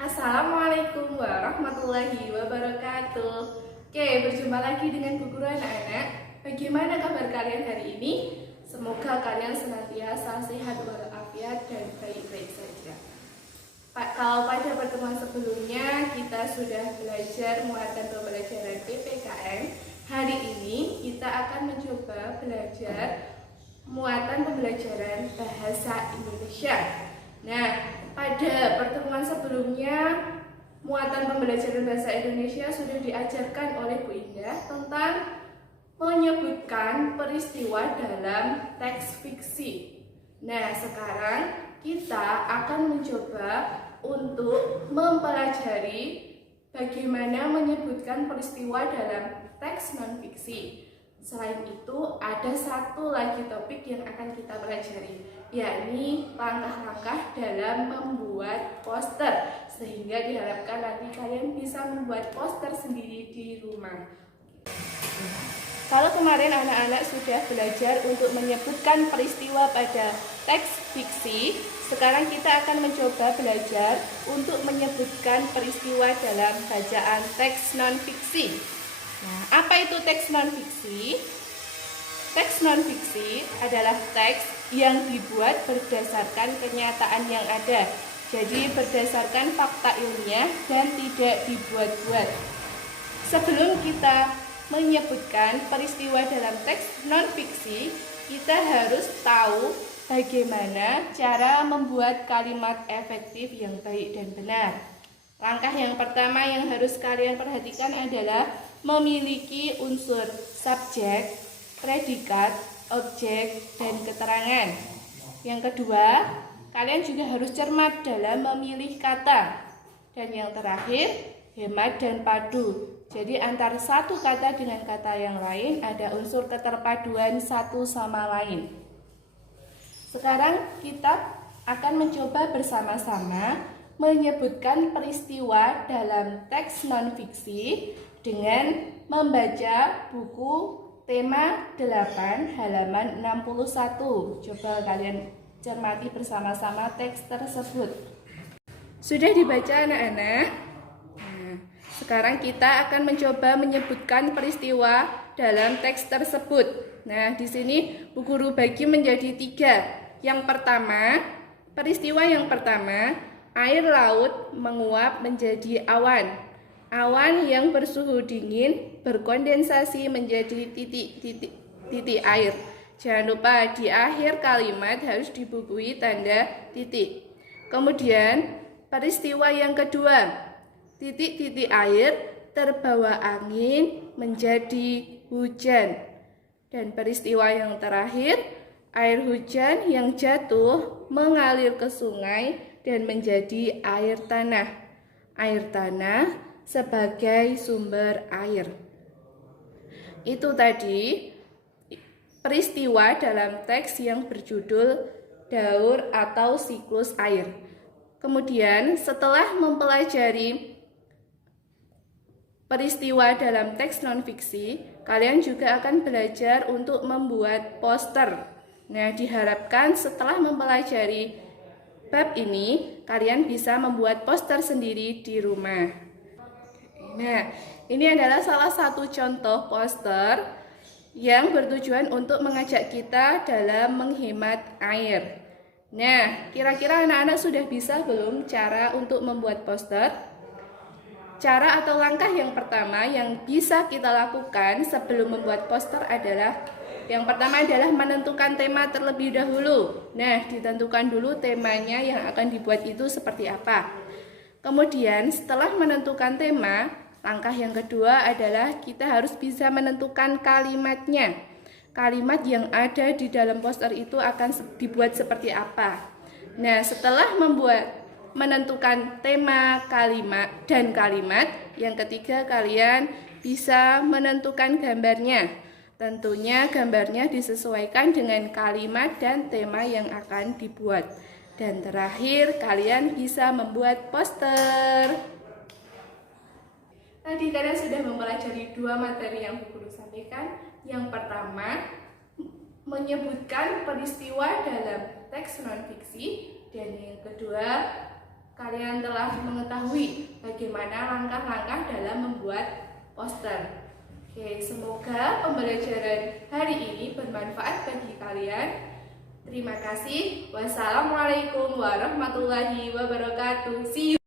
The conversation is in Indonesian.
Assalamualaikum warahmatullahi wabarakatuh. Oke, berjumpa lagi dengan Bu Guru anak-anak. Bagaimana kabar kalian hari ini? Semoga kalian senantiasa sehat walafiat dan baik-baik saja. Kalau pada pertemuan sebelumnya kita sudah belajar muatan pembelajaran PPKN, hari ini kita akan mencoba belajar muatan pembelajaran bahasa Indonesia. Nah, pada pertemuan sebelumnya muatan pembelajaran bahasa Indonesia sudah diajarkan oleh Bu Indah tentang menyebutkan peristiwa dalam teks fiksi. Nah, sekarang kita akan mencoba untuk mempelajari bagaimana menyebutkan peristiwa dalam teks non-fiksi. Selain itu, ada satu lagi topik yang akan kita pelajari, yakni langkah-langkah dalam membuat poster, sehingga diharapkan nanti kalian bisa membuat poster sendiri di rumah. Kalau kemarin anak-anak sudah belajar untuk menyebutkan peristiwa pada teks fiksi, sekarang kita akan mencoba belajar untuk menyebutkan peristiwa dalam bacaan teks non-fiksi. Nah, apa itu teks non-fiksi? Teks non-fiksi adalah teks yang dibuat berdasarkan kenyataan yang ada. Jadi berdasarkan fakta ilmiah dan tidak dibuat-buat. Sebelum kita menyebutkan peristiwa dalam teks non-fiksi, kita harus tahu bagaimana cara membuat kalimat efektif yang baik dan benar. Langkah yang pertama yang harus kalian perhatikan adalah memiliki unsur subjek, predikat, objek, dan keterangan. Yang kedua, kalian juga harus cermat dalam memilih kata. Dan yang terakhir, hemat dan padu. Jadi antara satu kata dengan kata yang lain ada unsur keterpaduan satu sama lain. Sekarang kita akan mencoba bersama-sama menyebutkan peristiwa dalam teks non-fiksi dengan membaca buku tema 8 halaman 61. Coba kalian cermati bersama-sama teks tersebut. Sudah dibaca anak-anak? Nah, sekarang kita akan mencoba menyebutkan peristiwa dalam teks tersebut. Nah, di sini Bu Guru bagi menjadi 3. Yang pertama, peristiwa yang pertama, air laut menguap menjadi awan. Awan yang bersuhu dingin berkondensasi menjadi titik air. Jangan lupa di akhir kalimat harus dibubuhi tanda titik. Kemudian peristiwa yang kedua, titik-titik air terbawa angin menjadi hujan. Dan peristiwa yang terakhir, air hujan yang jatuh mengalir ke sungai dan menjadi air tanah. Air tanah sebagai sumber air. Itu tadi peristiwa dalam teks yang berjudul daur atau siklus air. Kemudian setelah mempelajari peristiwa dalam teks non-fiksi, kalian juga akan belajar untuk membuat poster. Nah, diharapkan setelah mempelajari bab ini, kalian bisa membuat poster sendiri di rumah. Nah, ini adalah salah satu contoh poster yang bertujuan untuk mengajak kita dalam menghemat air. Nah, kira-kira anak-anak sudah bisa belum cara untuk membuat poster? Cara atau langkah yang pertama yang bisa kita lakukan sebelum membuat poster adalah yang pertama adalah menentukan tema terlebih dahulu. Nah, ditentukan dulu temanya yang akan dibuat itu seperti apa. Kemudian setelah menentukan tema, langkah yang kedua adalah kita harus bisa menentukan kalimatnya. Kalimat yang ada di dalam poster itu akan dibuat seperti apa. Nah, setelah menentukan tema, kalimat, dan kalimat, yang ketiga kalian bisa menentukan gambarnya. Tentunya gambarnya disesuaikan dengan kalimat dan tema yang akan dibuat. Dan terakhir, kalian bisa membuat poster. Tadi kalian sudah mempelajari 2 materi yang Bu Guru sampaikan. Yang pertama, menyebutkan peristiwa dalam teks non-fiksi. Dan yang kedua, kalian telah mengetahui bagaimana langkah-langkah dalam membuat poster. Oke, semoga pembelajaran hari ini bermanfaat bagi kalian. Terima kasih. Wassalamualaikum warahmatullahi wabarakatuh. See you.